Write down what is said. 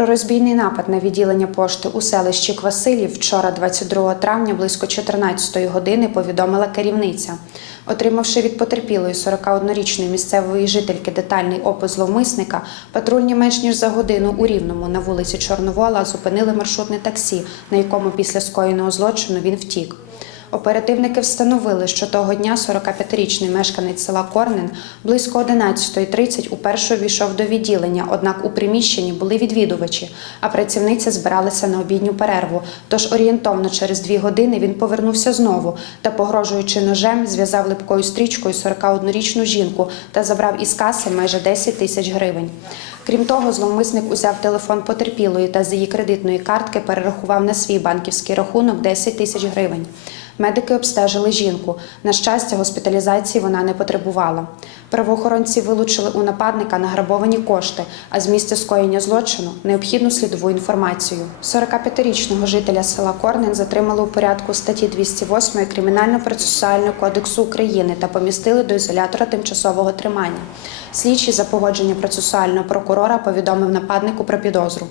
Про розбійний напад на відділення пошти у селищі Квасилів вчора, 22 травня, близько 14 години, повідомила керівниця. Отримавши від потерпілої 41-річної місцевої жительки детальний опис зловмисника, патрульні менш ніж за годину у Рівному на вулиці Чорновола зупинили маршрутне таксі, на якому після скоєного злочину він втік. Оперативники встановили, що того дня 45-річний мешканець села Корнин близько 11.30 уперше увійшов до відділення, однак у приміщенні були відвідувачі, а працівниця збиралася на обідню перерву. Тож орієнтовно через дві години він повернувся знову та, погрожуючи ножем, зв'язав липкою стрічкою 41-річну жінку та забрав із каси майже 10 тисяч гривень. Крім того, зловмисник узяв телефон потерпілої та з її кредитної картки перерахував на свій банківський рахунок 10 тисяч гривень. Медики обстежили жінку. На щастя, госпіталізації вона не потребувала. Правоохоронці вилучили у нападника награбовані кошти, а з місця скоєння злочину необхідну слідову інформацію. 45-річного жителя села Корнин затримали у порядку статті 208 Кримінально-процесуального кодексу України та помістили до ізолятора тимчасового тримання. Слідчий за погодження процесуального прокурора повідомив нападнику про підозру.